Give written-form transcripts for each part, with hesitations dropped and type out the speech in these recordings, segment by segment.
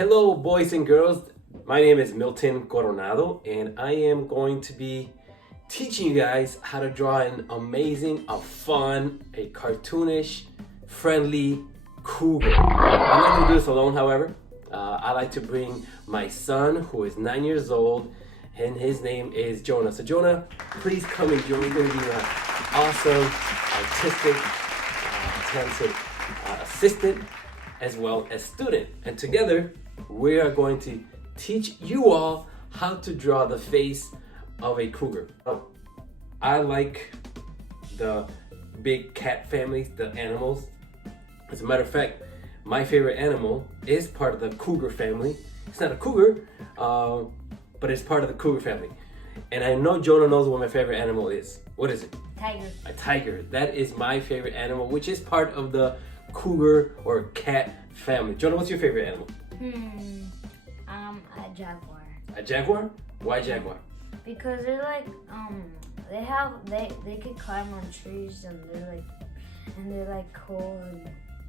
Hello, boys and girls. My name is Milton Coronado, and I am going to be teaching you guys how to draw an amazing, a fun, a cartoonish, friendly cougar. I'm not going to do this alone, however. I like to bring my son, who is 9 years old, and his name is Jonah. So Jonah, please come and join me. You're going to be an awesome, artistic, talented assistant, as well as student. And together, we are going to teach you all how to draw the face of a cougar. I like the big cat families, the animals. As a matter of fact, my favorite animal is part of the cougar family. It's not a cougar, but it's part of the cougar family. And I know Jonah knows what my favorite animal is. What is it? Tiger. A tiger. That is my favorite animal, which is part of the cougar or cat family. Jonah, what's your favorite animal? A jaguar. A jaguar? Why jaguar? Because they're like, they can climb on trees and they're like cool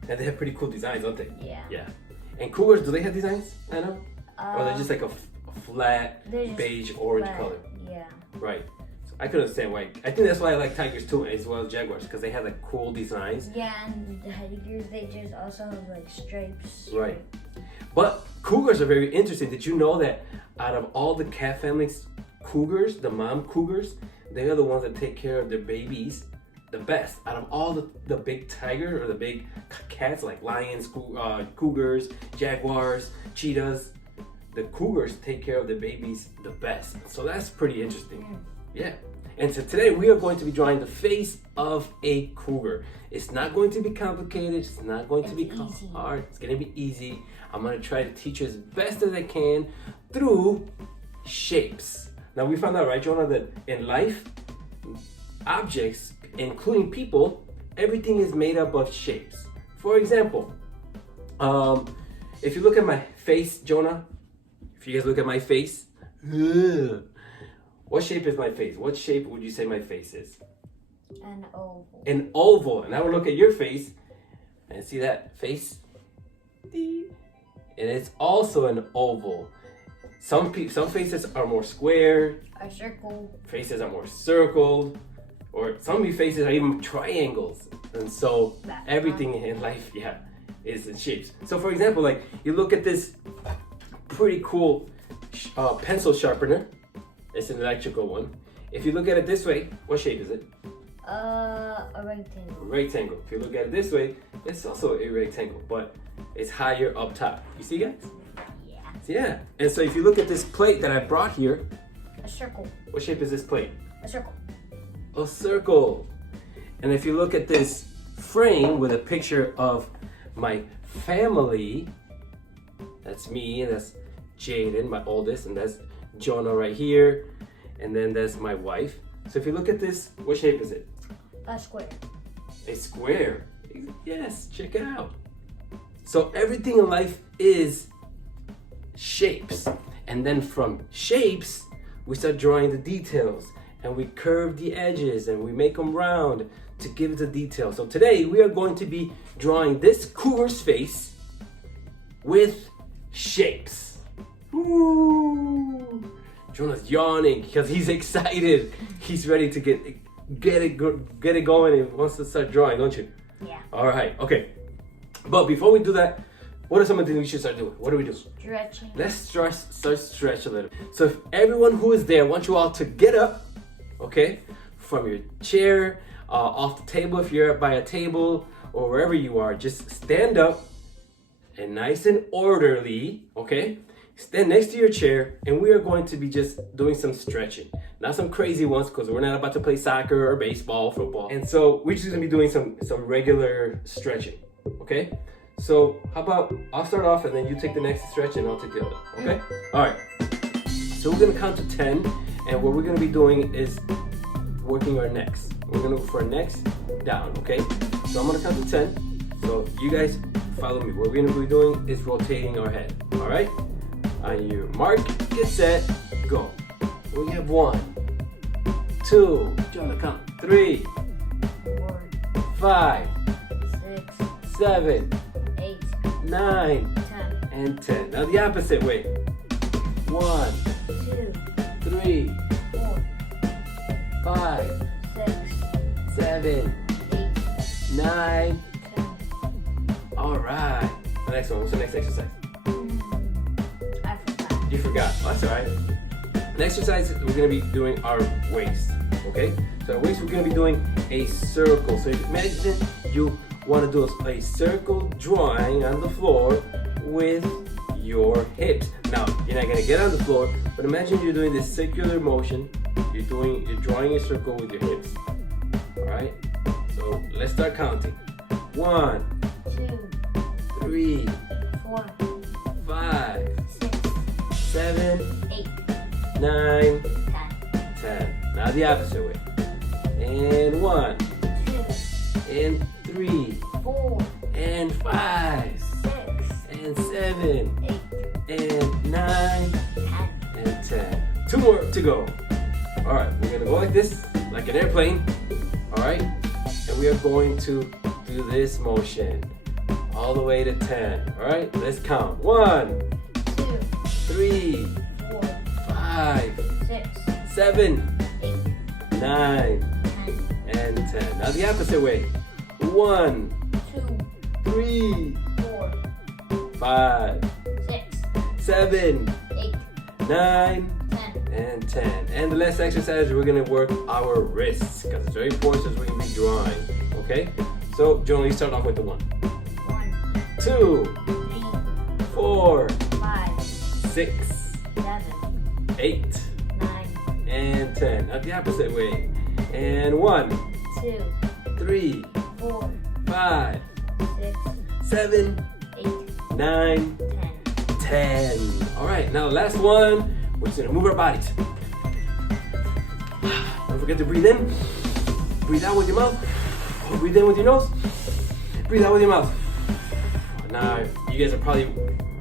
And they have pretty cool designs, don't they? yeah. Yeah. And cougars, do they have designs? I know. Or they're just like a flat beige orange color. Yeah. Right. So I could understand why. I think that's why I like tigers too, as well as jaguars, because they have like cool designs. Yeah, and the tigers, they just also have like stripes. Right. But cougars are very interesting. Did you know that out of all the cat families, cougars, the mom cougars, they are the ones that take care of their babies the best. Out of all the big tiger or the big cats like lions, cougars, jaguars, cheetahs, the cougars take care of the babies the best. So that's pretty interesting. Yeah. And so today we are going to be drawing the face of a cougar. It's not going to be complicated. It's not going to be hard. It's going to be easy. I'm going to try to teach you as best as I can through shapes. Now we found out, right, Jonah, that in life, objects, including people, everything is made up of shapes. For example, if you look at my face, Jonah, if you guys look at my face, what shape is my face? What shape would you say my face is? An oval. An oval. And I would look at your face and see that face. And it's also an oval. Some faces are more square. A circle. Faces are more circled. Or some of your faces are even triangles. And so everything in life, is in shapes. So for example, like you look at this pretty cool pencil sharpener. It's an electrical one. If you look at it this way, what shape is it? A rectangle. Rectangle. If you look at it this way, it's also a rectangle, but it's higher up top. You see, guys? Yeah. Yeah. And so if you look at this plate that I brought here, A circle. what shape is this plate? A circle. A circle. And if you look at this frame with a picture of my family, that's me, that's Jaden, my oldest, and that's Jonah right here, and then there's my wife. So if you look at this, what shape is it? A square. A square. Yes, check it out. So everything in life is shapes. And then from shapes, we start drawing the details. And we curve the edges and we make them round to give it the detail. So today we are going to be drawing this cougar's face with shapes. Ooh. Jonah's yawning because he's excited. He's ready to get it going and wants to start drawing, don't you? Yeah. All right. Okay. But before we do that, what are some of the things we should start doing? What do we do? Stretching. Let's start stretch a little. So if everyone who is there, I want you all to get up, okay, from your chair, off the table if you're by a table or wherever you are. Just stand up and nice and orderly, okay? Stand next to your chair, and we are going to be just doing some stretching. Not some crazy ones, because we're not about to play soccer or baseball or football. And so we're just gonna be doing some regular stretching, okay? So how about I'll start off and then you take the next stretch and I'll take the other, okay? All right. So we're gonna count to 10, and what we're gonna be doing is working our necks. We're gonna go for our necks down, okay? So I'm gonna count to 10. So you guys follow me. What we're gonna be doing is rotating our head, all right? On your mark, get set, go. We have 1, 2, Jonah, count, 3, 4, 5, 6, 7, 8, 9, 10, and 10. Now the opposite way. 1, 2, 3, 4, 5, 6, 7, 8, 9. 10. All right. The next one. What's the next exercise? I forgot. You forgot. Oh, that's all right. The exercise we're gonna be doing our waist. Okay. So our waist we're gonna be doing a circle. So imagine you want to do a circle drawing on the floor with your hips. Now you're not gonna get on the floor, but imagine you're doing this circular motion. You're drawing a circle with your hips. All right. So let's start counting. 1, 2, 3, 4, 5, 6, 7, 8, 9, 10. 10. Now the opposite way. And 1, 2, and 3, 4, and 5, 6, and 7, 8, and 9, 10. and 10. 2 more to go. All right, we're gonna go like this, like an airplane. All right, and we are going to do this motion all the way to 10. All right, let's count. 1, 2, 3, 4, 5, 6, 7, 8, 9, 10. and 10. Now the opposite way. 1, 2, 3, 4, 5, 6, 7, 8, 9, 10. and 10. And the last exercise, we're gonna work our wrists because it's very important since we're gonna be drawing. Okay? So, Jonah, you start off with the 1, 1, 2, 3, 4, 5, 6, 7, 8, 9, and 10. Now the opposite way. And 1, 2, 3, 4, 5, 6, 7, 8, 9, 10. 10. All right, now the last one, we're just gonna move our bodies. Don't forget to breathe in, breathe out with your mouth, breathe in with your nose, breathe out with your mouth. Now, you guys are probably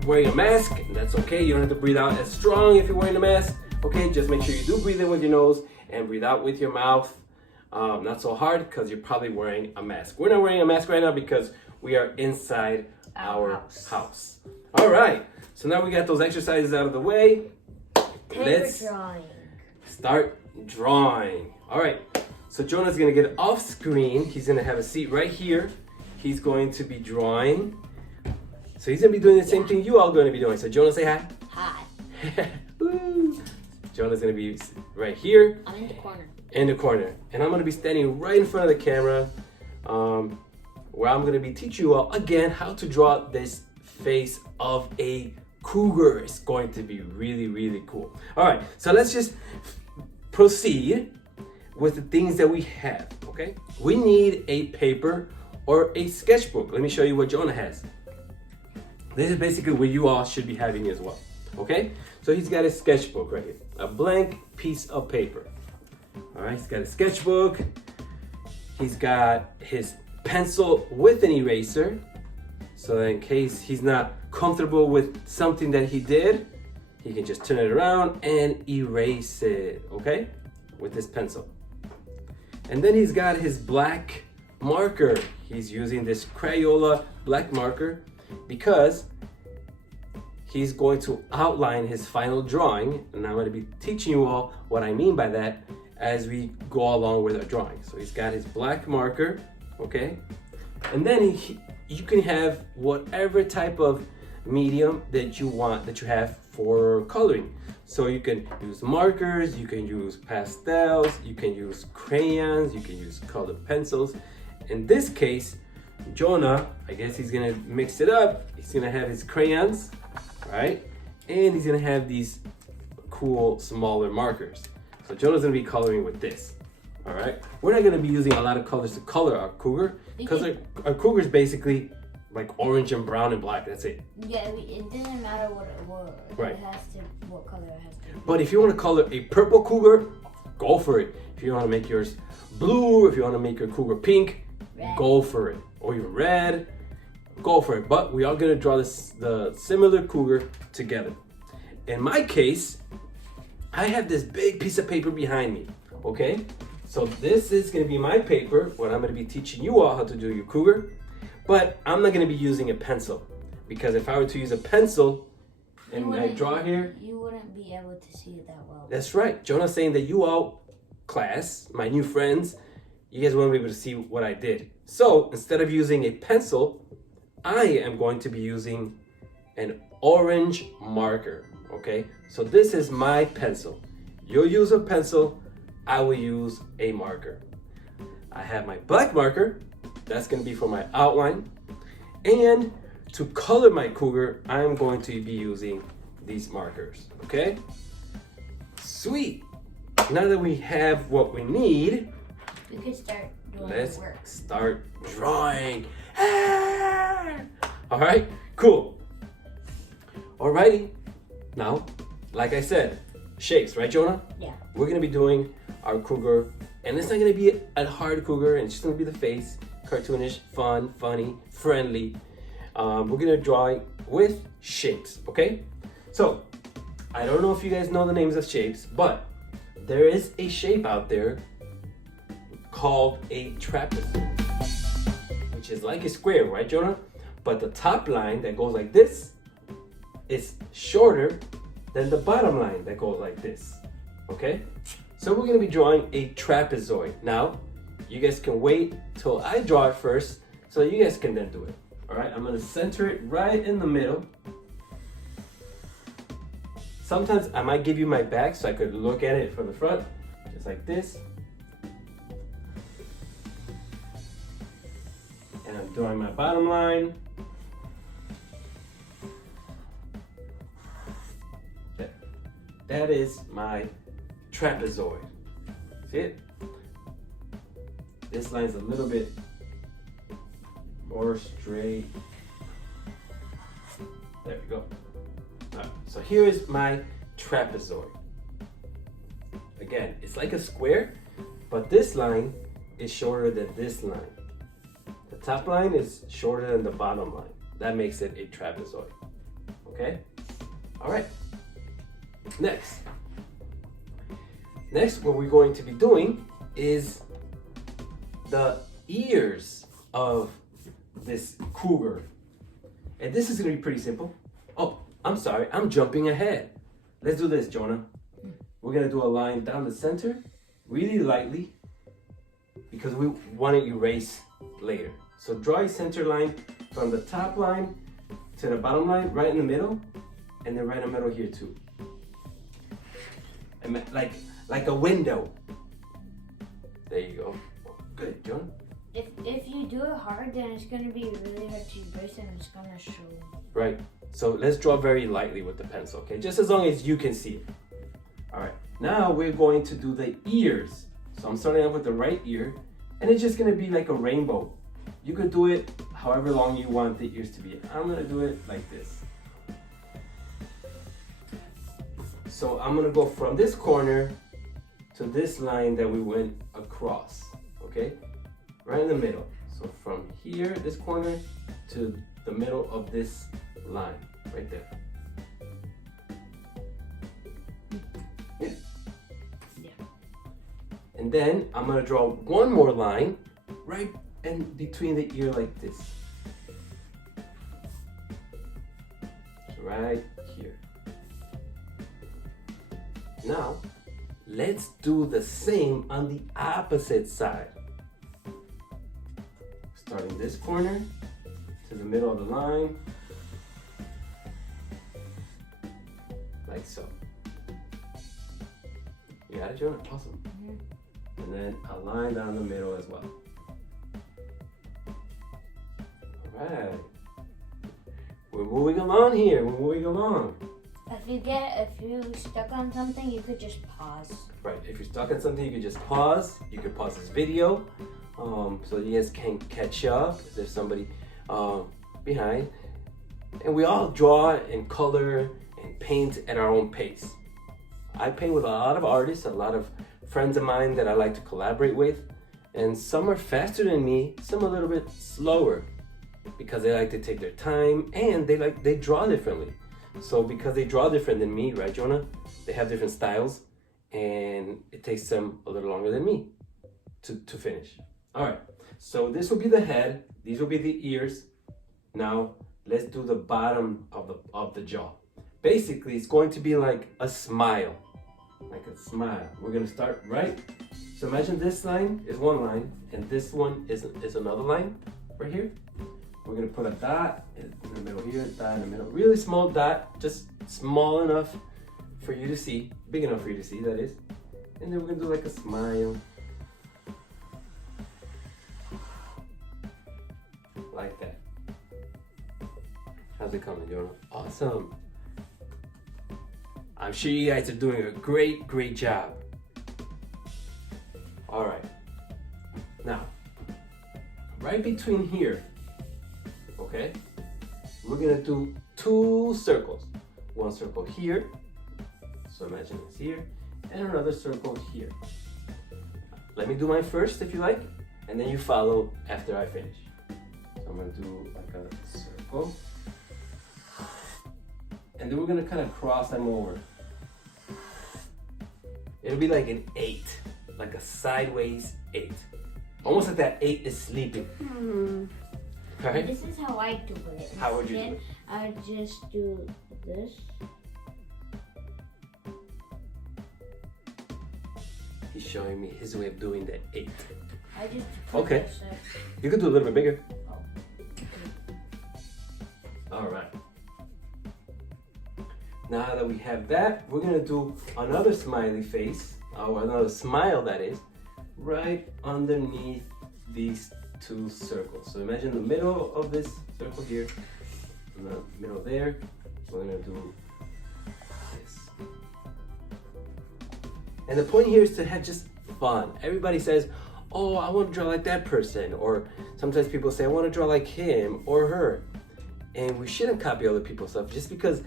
wearing a mask, and that's okay. You don't have to breathe out as strong if you're wearing a mask. Okay, just make sure you do breathe in with your nose and breathe out with your mouth. Not so hard because you're probably wearing a mask. We're not wearing a mask right now because we are inside our house. All right, so now we got those exercises out of the way. Let's drawing. start drawing. All right, so Jonah's gonna get off screen. He's gonna have a seat right here. He's going to be drawing. So he's gonna be doing the same thing you all going to be doing. So Jonah, say hi. Hi. Woo. Jonah's gonna be right here. I'm in the corner. In the corner. And I'm gonna be standing right in front of the camera where I'm gonna be teaching you all again how to draw this face of a cougar. It's going to be really, really cool. All right, so let's just proceed with the things that we have, okay? We need a paper or a sketchbook. Let me show you what Jonah has. This is basically what you all should be having as well, okay? So he's got a sketchbook right here, a blank piece of paper. All right, he's got a sketchbook. He's got his pencil with an eraser. So that in case he's not comfortable with something that he did, he can just turn it around and erase it, okay? With this pencil. And then he's got his black marker. He's using this Crayola black marker because he's going to outline his final drawing. And I'm going to be teaching you all what I mean by that as we go along with our drawing. So he's got his black marker, okay? And then you can have whatever type of medium that you want, that you have for coloring. So you can use markers, you can use pastels, you can use crayons, you can use colored pencils. In this case, Jonah, I guess he's gonna mix it up. He's gonna have his crayons, right? And he's gonna have these cool smaller markers. So Jonah's gonna be coloring with this, all right? We're not gonna be using a lot of colors to color our cougar because our cougar is basically like orange and brown and black, that's it. Yeah, it doesn't matter what Right. it has to, what color it has to be. But if you wanna color a purple cougar, go for it. If you wanna make yours blue, if you wanna make your cougar pink, Red. go for it. Or even red, go for it. But we are gonna draw the similar cougar together. In my case, I have this big piece of paper behind me, okay? So this is gonna be my paper, what I'm gonna be teaching you all how to do your cougar, but I'm not gonna be using a pencil. because if I were to use a pencil and I wouldn't- draw here, You wouldn't be able to see it that well. that's right. Jonah's saying that you all, class, my new friends, you guys won't be able to see what I did. So instead of using a pencil, I am going to be using an orange marker, okay? So this is my pencil. You'll use a pencil, I will use a marker. I have my black marker, that's gonna be for my outline. And to color my cougar, I'm going to be using these markers, okay? Sweet. Now that we have what we need, We could start doing let's the work. start drawing. All right, cool. Alrighty, now, like I said, shapes, right, Jonah? Yeah. We're gonna be doing our cougar, and it's not gonna be a hard cougar, and it's just gonna be the face, cartoonish, fun, funny, friendly. We're gonna draw it with shapes, okay? So, I don't know if you guys know the names of shapes, but there is a shape out there called a trapezoid, which is like a square, right, Jonah? But the top line that goes like this is shorter than the bottom line that goes like this, okay? So we're gonna be drawing a trapezoid. Now, you guys can wait till I draw it first so you guys can then do it. All right, I'm gonna center it right in the middle. Sometimes I might give you my back so I could look at it from the front, just like this. And I'm drawing my bottom line. There. That is my trapezoid. See it? This line's a little bit more straight. There we go. All right, so here is my trapezoid. Again, it's like a square, but this line is shorter than this line. The top line is shorter than the bottom line. That makes it a trapezoid. Okay? All right. Next, what we're going to be doing is the ears of this cougar. And this is gonna be pretty simple. Oh, I'm sorry, I'm jumping ahead. Let's do this, Jonah. We're gonna do a line down the center, really lightly, because we want to erase later. So draw a center line from the top line to the bottom line, right in the middle, and then right in the middle here too. And like a window. There you go. Good, Jonah. If you do it hard, then it's gonna be really hard to erase and it's gonna show. Right. So let's draw very lightly with the pencil, okay? Just as long as you can see it. All right. Now we're going to do the ears. So I'm starting off with the right ear, and it's just gonna be like a rainbow. You could do it however long you want the ears to be. I'm gonna do it like this. So I'm gonna go from this corner to this line that we went across, okay? Right in the middle. So from here, this corner, to the middle of this line, right there. Yeah. Yeah. And then I'm gonna draw one more line right in between the ear like this. Right here. Now, let's do the same on the opposite side. Starting this corner to the middle of the line, like so. You got it, Jonah? Awesome. Mm-hmm. And then a line down the middle as well. All right. We're moving along here. We're moving along. If you're stuck on something, you could just pause. Right. If you're stuck on something, you can just pause. You can pause this video, so you guys can catch up if there's somebody behind. And we all draw and color and paint at our own pace. I paint with a lot of artists, a lot of friends of mine that I like to collaborate with, and some are faster than me, some a little bit slower, because they like to take their time and they draw differently. So because they draw different than me, right, Jonah? They have different styles, and it takes them a little longer than me to finish. All right, so this will be the head. These will be the ears. Now, let's do the bottom of the jaw. Basically, it's going to be like a smile. Like a smile. We're gonna start right. So imagine this line is one line, and this one is another line right here. We're gonna put a dot in the middle here, dot in the middle. Really small dot, just small enough for you to see, big enough for you to see, that is. And then we're gonna do like a smile. Like that. How's it coming, Jonah? Awesome. I'm sure you guys are doing a great job. All right. Now, right between here, okay, we're gonna do 2 circles. One circle here, so imagine it's here, and another circle here. Let me do mine first if you like, and then you follow after I finish. So I'm gonna do like a circle, and then we're gonna kind of cross them over. It'll be like an 8, like a sideways 8. Almost like that 8 is sleeping. Right? This is how I do it. How would you do it? I just do this. He's showing me his way of doing the 8. I just Okay. This, You could do a little bit bigger. oh, okay. All right. Now that we have that, we're gonna do another smiley face, or another smile that is, right underneath these 2 circles. So imagine the middle of this circle here, in the middle there, we're gonna do this. And the point here is to have just fun. Everybody says, oh, I want to draw like that person, or sometimes people say, I want to draw like him or her. And we shouldn't copy other people's stuff just because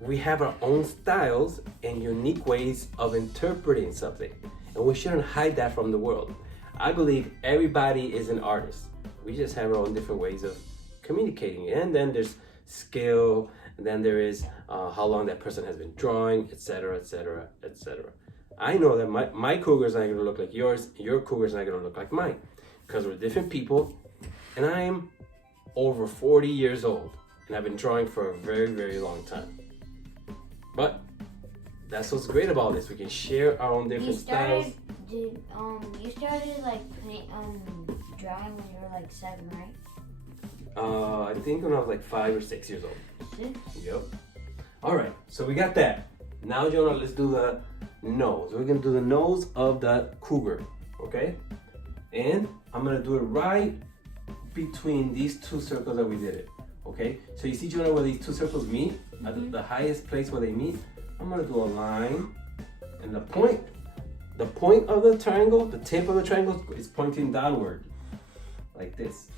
we have our own styles and unique ways of interpreting something, and we shouldn't hide that from the world. I believe everybody is an artist. We just have our own different ways of communicating, and then there's skill, and then there is how long that person has been drawing, etc., etc., etc. I know that my cougar's not gonna look like yours, your cougar's not gonna look like mine, because we're different people, and I'm over 40 years old. And I've been drawing for a very long time. But that's what's great about this. We can share our own different styles. You started like drawing when you were like 7, right? I think when I was like 5 or 6 years old. 6? Yep. All right, so we got that. Now, Jonah, let's do the nose. We're gonna do the nose of the cougar, okay? And I'm gonna do it right between these 2 circles that we did it. Okay, so you see, Jonah, where these 2 circles meet, at the highest place where they meet, I'm gonna do a line, and the point of the triangle, the tip of the triangle is pointing downward, like this.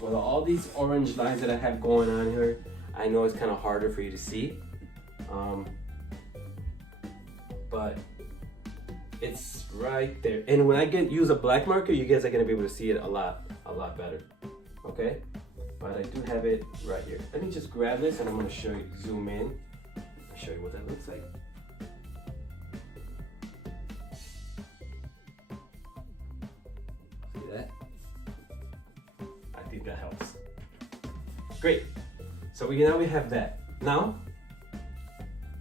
With all these orange lines that I have going on here, I know it's kind of harder for you to see, but it's right there. And when I use a black marker, you guys are gonna be able to see it a lot better. Okay. But I do have it right here. Let me just grab this and I'm gonna show you, zoom in, and show you what that looks like. See that? I think that helps. Great. So now we have that. Now,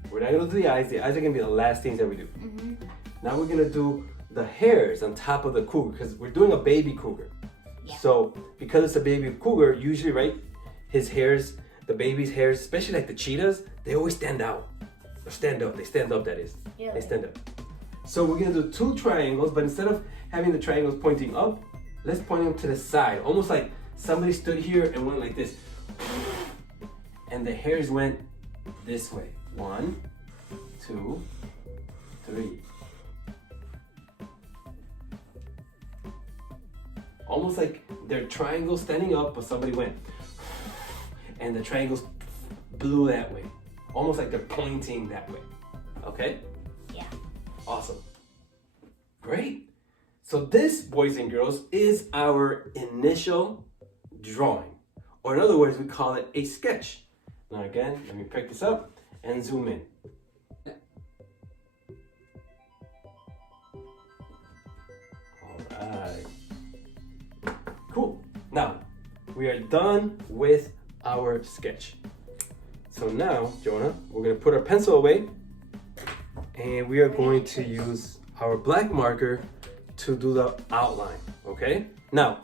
we're not gonna do the eyes. The eyes are gonna be the last things that we do. Now we're gonna do the hairs on top of the cougar, because we're doing a baby cougar. Yeah. So because it's a baby cougar, usually, right, the baby's hairs, especially like the cheetahs, they always stand out. Or stand up, that is. Yeah. They stand up. So we're gonna do 2 triangles, but instead of having the triangles pointing up, let's point them to the side. Almost like somebody stood here and went like this. And the hairs went this way. 1, 2, 3. Almost like they're triangles standing up, but somebody went, and the triangles blew that way. Almost like they're pointing that way. Okay? Yeah. Awesome. Great. So this, boys and girls, is our initial drawing. Or in other words, we call it a sketch. Now again, let me pick this up and zoom in. All right. Cool. Now, we are done with our sketch. So now, Jonah, we're gonna put our pencil away and we are going to use our black marker to do the outline, okay? Now,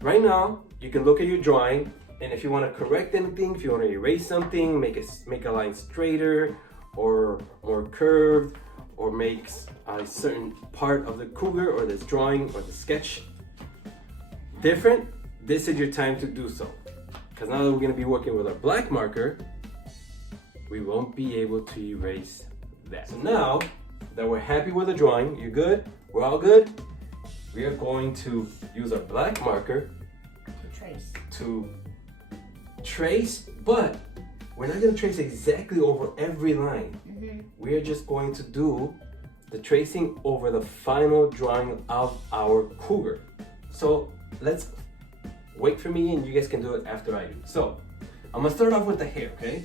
right now, you can look at your drawing, and if you want to correct anything, if you want to erase something, make a line straighter or more curved, or make a certain part of the cougar or this drawing or the sketch different, this is your time to do so. Because now that we're going to be working with our black marker, we won't be able to erase that. So now that we're happy with the drawing, you're good, we're all good, we are going to use our black marker to trace, but we're not going to trace exactly over every line. We are just going to do the tracing over the final drawing of our cougar. So let's wait for me and you guys can do it after I do. So I'm gonna start off with the hair, okay?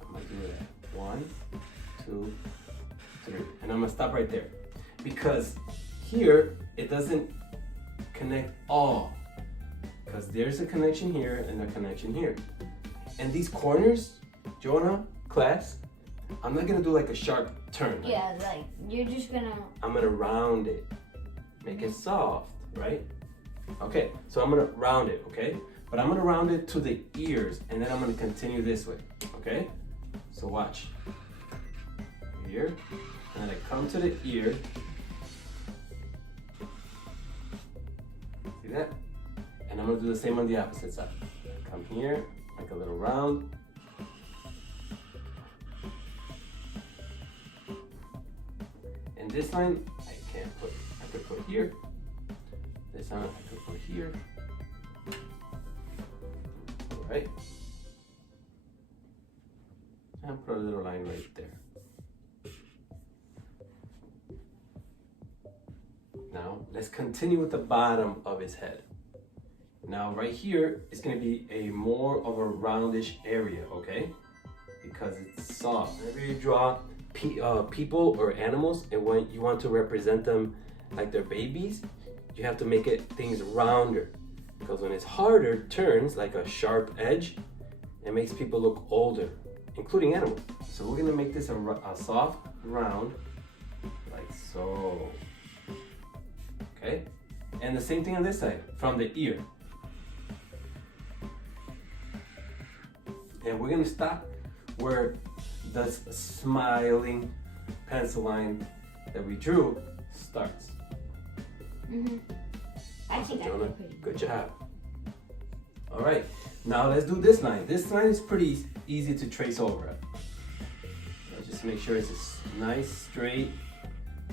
I'm gonna do that. 1, 2, 3. And I'm gonna stop right there. Because here it doesn't connect all. Because there's a connection here and a connection here. And these corners, Jonah, class, I'm not gonna do like a sharp turn. Yeah, like you're just gonna... I'm gonna round it. Make it soft, right? Okay, so I'm gonna round it, okay? But I'm gonna round it to the ears and then I'm gonna continue this way, okay? So watch. Here, and then I come to the ear. See that? And I'm gonna do the same on the opposite side. Come here, make a little round. And this line, I can't put, I could put here. This line, I could put here. All right. And put a little line right there. Now, let's continue with the bottom of his head. Now, right here is going to be a more of a roundish area, okay? Because it's soft. Whenever you draw people or animals, and when you want to represent them like they're babies, you have to make things rounder. Because when it's harder, turns like a sharp edge, it makes people look older, including animals. So we're going to make this a soft round, like so. Okay? And the same thing on this side, from the ear. And we're gonna stop where the smiling pencil line that we drew starts. I think Jonah, good job. All right, now let's do this line. This line is pretty easy to trace over. Just make sure it's a nice, straight,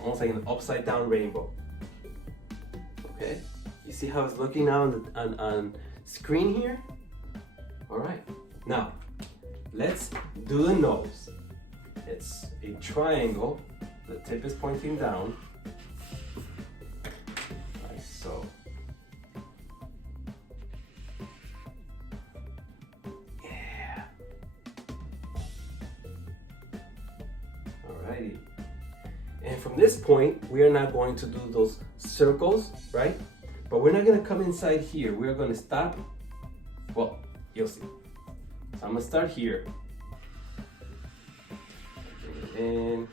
almost like an upside down rainbow. Okay, you see how it's looking now on screen here? All right. Now, let's do the nose. It's a triangle. The tip is pointing down, like so. Yeah. Alrighty. And from this point, we are not going to do those circles, right? But we're not going to come inside here. We're going to stop. Well, you'll see. So I'm gonna start here. Bring it in.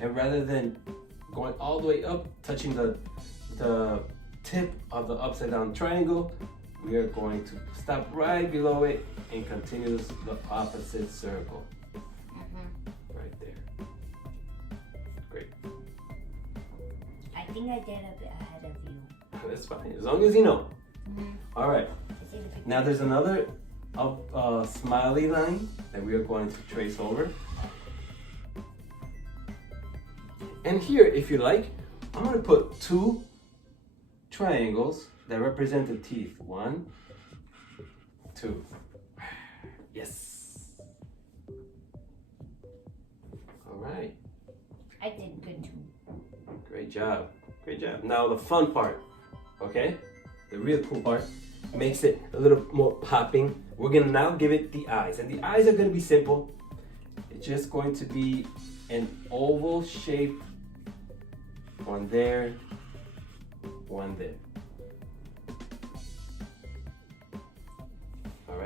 And rather than going all the way up, touching the tip of the upside down triangle, we are going to stop right below it and continue the opposite circle. Right there. Great. I think I did a bit ahead of you. That's fine, as long as you know. All right. Now there's another smiley line that we are going to trace over. And here, if you like, I'm going to put 2 triangles that represent the teeth. 1, 2. Yes. All right. I did good too. Great job. Great job. Now the fun part, okay? The real cool part makes it a little more popping. We're gonna now give it the eyes, and the eyes are gonna be simple. It's just going to be an oval shape, one there, one there.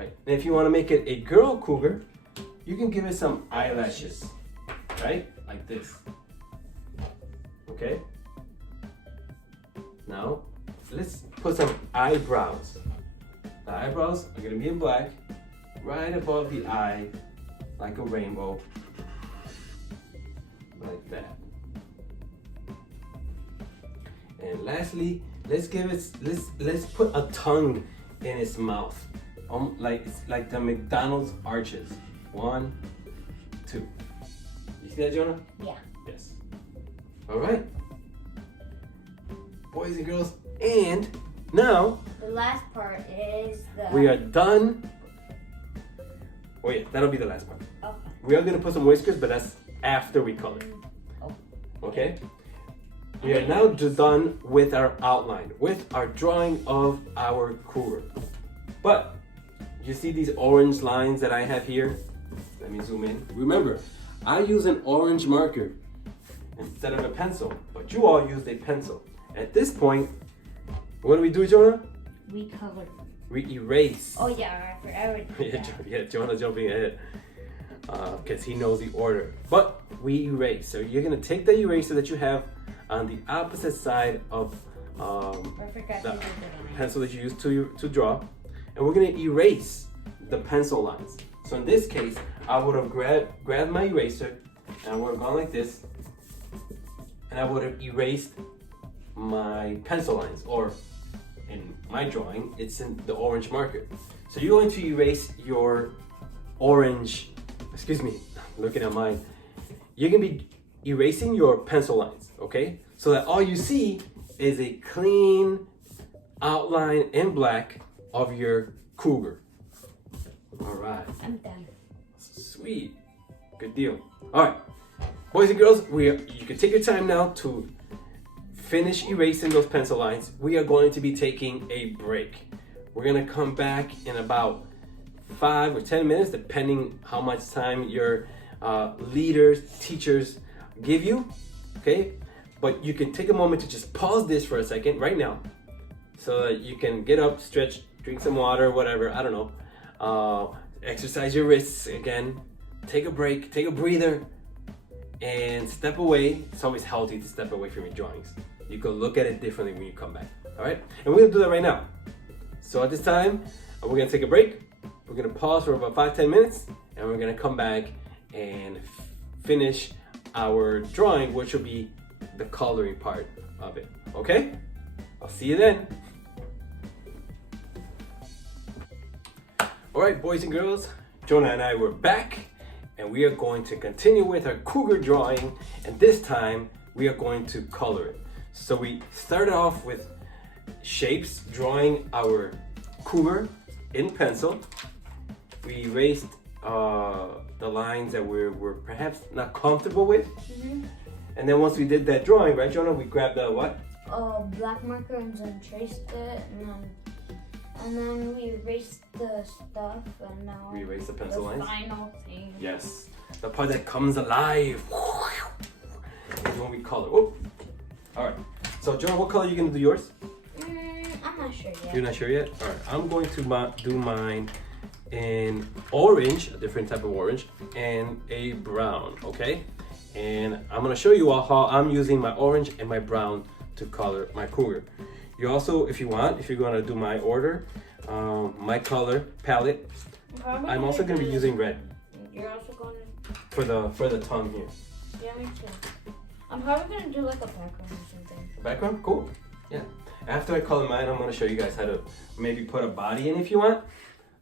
right. And if you want to make it a girl cougar, you can give it some eyelashes, right? Like this. Okay. Now, let's put some eyebrows. The eyebrows are gonna be in black, right above the eye, like a rainbow, like that. And lastly, let's put a tongue in its mouth, like the McDonald's arches. 1, 2. You see that, Jonah? Yeah. Yes. All right, boys and girls, and now the last part is the. we are done. Oh yeah, that'll be the last part. Okay. We are gonna put some whiskers, but that's after we color. Oh. Okay? We are now done with our outline, with our drawing of our cougar. But you see these orange lines that I have here? Let me zoom in. Remember, I use an orange marker instead of a pencil, but you all used a pencil. At this point, what do we do, Jonah? We color. We erase. Oh yeah, I forgot. Yeah, Jonah jumping ahead because he knows the order. But we erase. So you're gonna take the eraser that you have on the opposite side of the pencil that you used to draw, and we're gonna erase the pencil lines. So in this case, I would have grabbed my eraser and I would have gone like this, and I would have erased my pencil lines, or in my drawing, it's in the orange marker. So you're going to erase your orange, excuse me, looking at mine. You're gonna be erasing your pencil lines, okay? So that all you see is a clean outline in black of your cougar. All right. I'm done. Sweet, good deal. All right, boys and girls, you can take your time now to finish erasing those pencil lines. We are going to be taking a break. We're gonna come back in about 5 or 10 minutes, depending how much time your leaders, teachers give you, okay? But you can take a moment to just pause this for a second right now so that you can get up, stretch, drink some water, whatever, I don't know. Exercise your wrists again, take a break, take a breather, and step away. It's always healthy to step away from your drawings. You can look at it differently when you come back, all right? And we're gonna do that right now. So at this time, we're gonna take a break. We're gonna pause for about 5-10 minutes, and we're gonna come back and finish our drawing, which will be the coloring part of it, okay? I'll see you then. All right, boys and girls, Jonah and I were back, and we are going to continue with our cougar drawing, and this time we are going to color it. So we started off with shapes, drawing our cougar in pencil. We erased the lines that we're perhaps not comfortable with. Mm-hmm. And then once we did that drawing, right, Jonah, we grabbed the what? Black marker and then traced it, and then we erased the stuff, and now We erased the pencil lines? Final thing. Yes, the part that comes alive is when we color. Oh. All right, so Jonah, what color are you gonna do yours? I'm not sure yet. You're not sure yet? All right, I'm going to do mine in orange, a different type of orange, and a brown, okay? And I'm gonna show you all how I'm using my orange and my brown to color my cougar. You also, if you're gonna do my order, my color palette, I'm also gonna be using red. You're also going to... For the tongue here. Yeah, me too. I'm probably gonna do like a background or something. Background? Cool. Yeah. After I color mine, I'm gonna show you guys how to maybe put a body in if you want.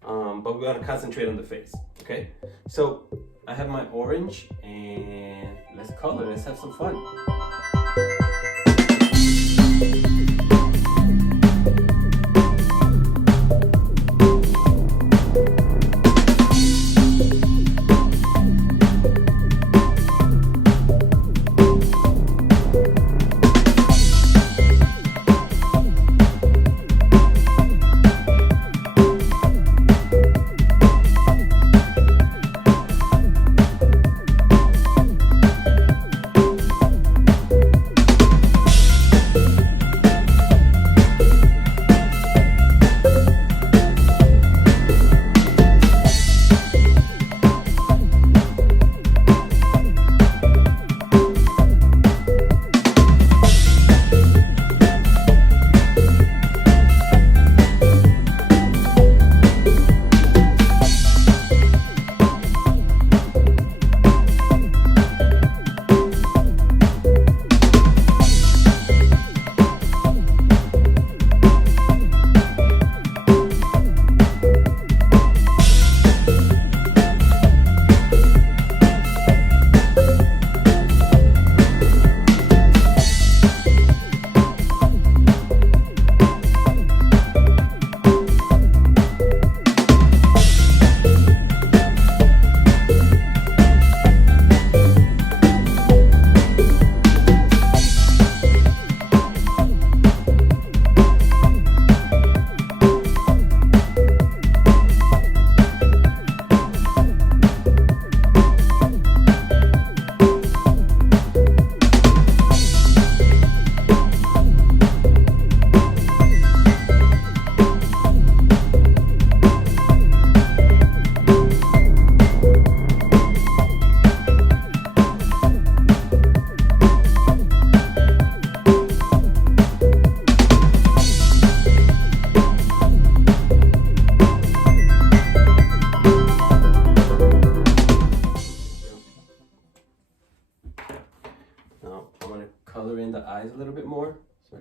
But we're gonna concentrate on the face, okay? So I have my orange, and let's color, let's have some fun.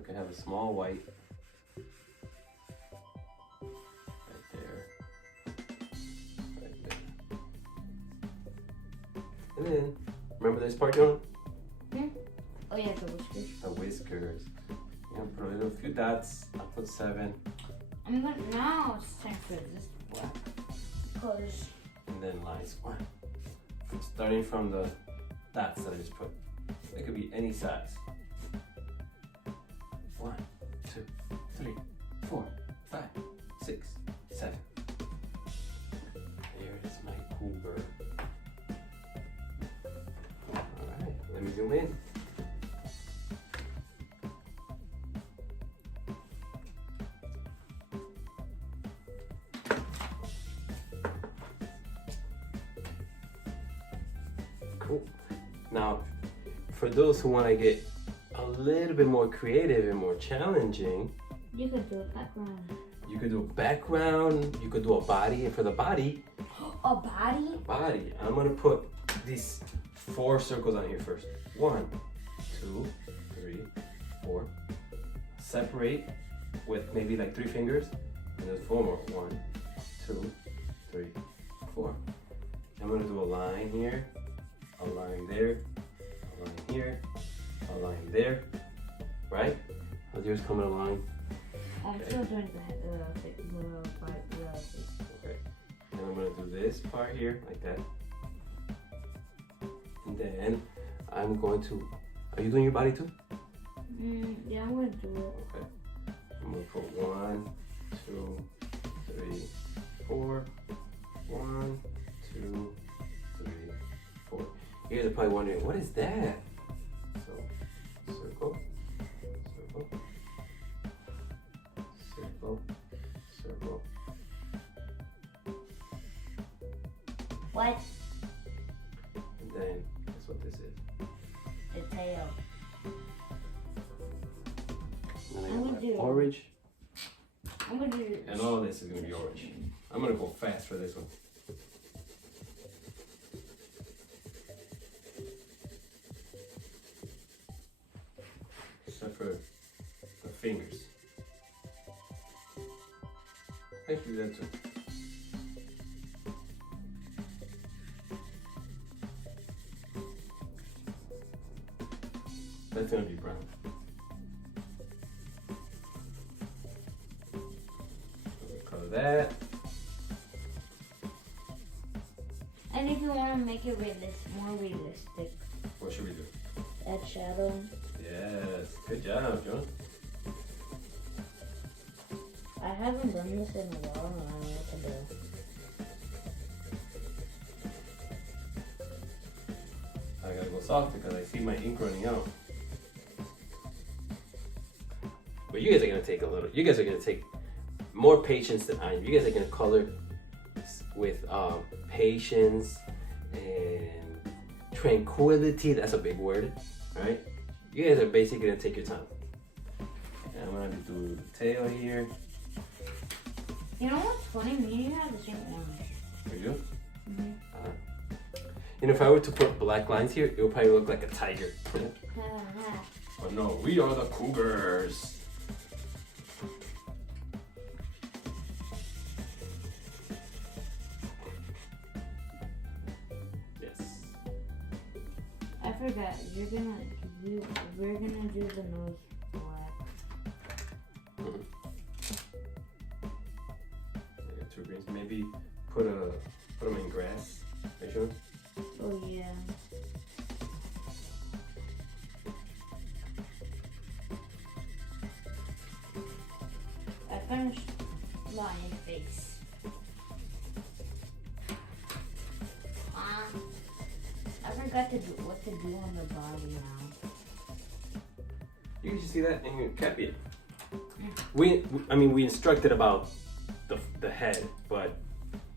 can have a small white right there. Right there. And then, remember this part, Jonah? Oh yeah, the whiskers. The whiskers. You're gonna put a little few dots. I'll put 7. I'm gonna now it's time for this black. Cause And then lines. 1. Starting from the dots that I just put. It could be any size. 1, 2, 3, 4, 5, 6, 7. Here is my Cougar. Alright, let me zoom in. Cool. Now, for those who want to get a little bit more creative and more challenging, you could do a background. you could do a background, you could do a body, and for the body, A body? I'm gonna put these 4 circles on here first. 1, 2, 3, 4. Separate with maybe like 3 fingers, and there's 4 more. 1, 2, 3, 4. I'm gonna do a line here, a line there, a line here, a line there, right? How's yours coming along? I'm still doing the Okay. And I'm gonna do this part here, like that. And then I'm going to, are you doing your body too? Yeah, I'm gonna do it. Okay. I'm gonna put 1, 2, 3, 4. 1, 2, 3, 4. You guys are probably wondering, what is that? So, circle, circle, circle, circle. What? And then, that's what this is. The tail. And then I I'm got gonna my do- orange, I'm gonna do and all this is gonna be orange. I'm gonna go fast for this one. Except for the fingers. I can do that too. That's gonna be brown. Color that. And if you want to make it more realistic, What should we do? add shadow. Yes, good job, John. I haven't done this in a while and I don't know what to do. I gotta go softer because I see my ink running out. But you guys are gonna take you guys are gonna take more patience than I am. You guys are gonna color with patience and tranquility. That's a big word, right? You guys are basically gonna take your time. And I'm gonna do the tail here. You know what's funny? Me and you have the same orange. We do? Mm-hmm. You know, if I were to put black lines here, it would probably look like a tiger. But no, we are the Cougars. Yes. I forgot. We're gonna do the nose black. Mm-hmm. I got 2 greens. Maybe put them in grass. Are you sure? Oh yeah. I finished my face. I forgot to do what to do on the body now. You can just see that and you copy it. We instructed about the head, but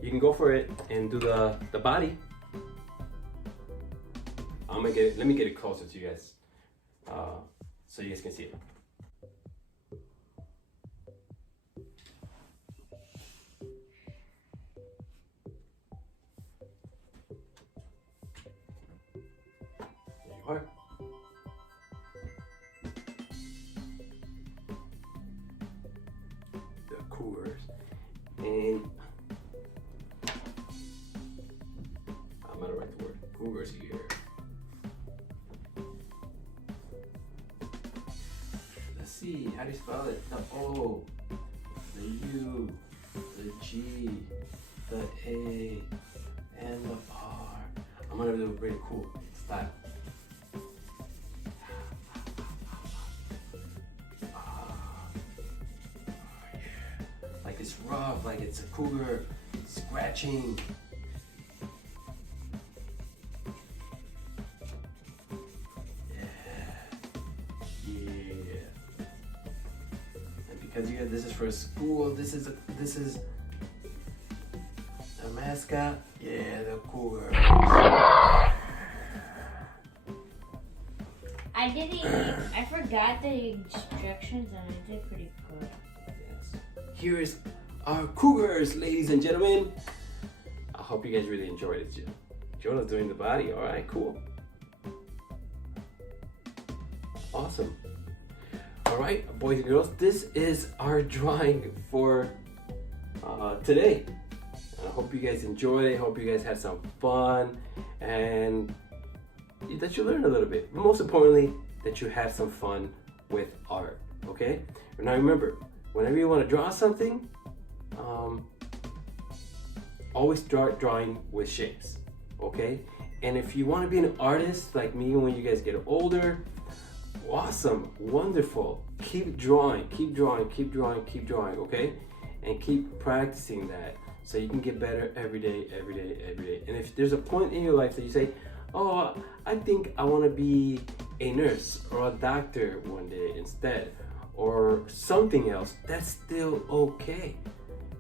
you can go for it and do the body. Let me get it closer to you guys, so you guys can see it. There you are. And I'm gonna write the word Cougars here. Let's see, how do you spell it? The O, the U, the G, the A, and the R. I'm gonna do a pretty cool style. Like it's rough, like it's a cougar scratching. Because this is for a school, this is a mascot. Yeah, the cougar. I forgot the instructions and I did pretty good. Yes. Here is our Cougars, ladies and gentlemen. I hope you guys really enjoyed it. Jonah's doing the body. All right, cool. Awesome. All right, boys and girls, this is our drawing for today. I hope you guys enjoyed it. I hope you guys had some fun and that you learned a little bit. But most importantly, that you had some fun with art, okay? And now remember, whenever you want to draw something, always start drawing with shapes, okay? And if you want to be an artist like me when you guys get older, awesome, wonderful. Keep drawing, keep drawing, keep drawing, keep drawing, okay? And keep practicing that so you can get better every day, every day, every day. And if there's a point in your life that you say, oh, I think I want to be a nurse or a doctor one day instead, or something else, that's still okay.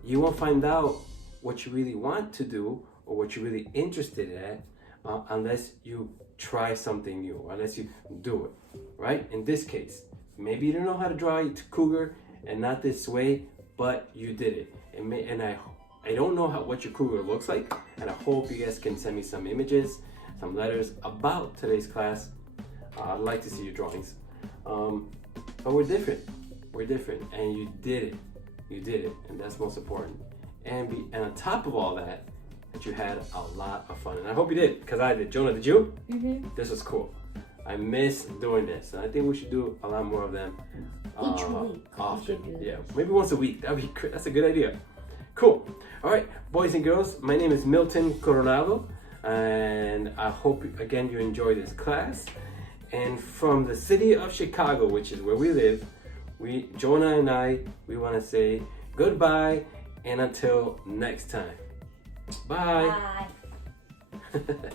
You won't find out what you really want to do or what you're really interested in unless you try something new, unless you do it, right? In this case, maybe you don't know how to draw a cougar and not this way, but you did it. And I don't know what your cougar looks like, and I hope you guys can send me some images, some letters about today's class. I'd like to see your drawings. But we're different, and you did it, and that's most important. And on top of all that you had a lot of fun, and I hope you did, because I did. Jonah, did you? Mm-hmm. This was cool. I miss doing this, and I think we should do a lot more of them. Each week. Often, yeah, maybe once a week. That's a good idea. Cool. All right, boys and girls, my name is Milton Coronado, and I hope again you enjoy this class. And from the city of Chicago, which is where we live, Jonah and I want to say goodbye and until next time. Bye. Bye.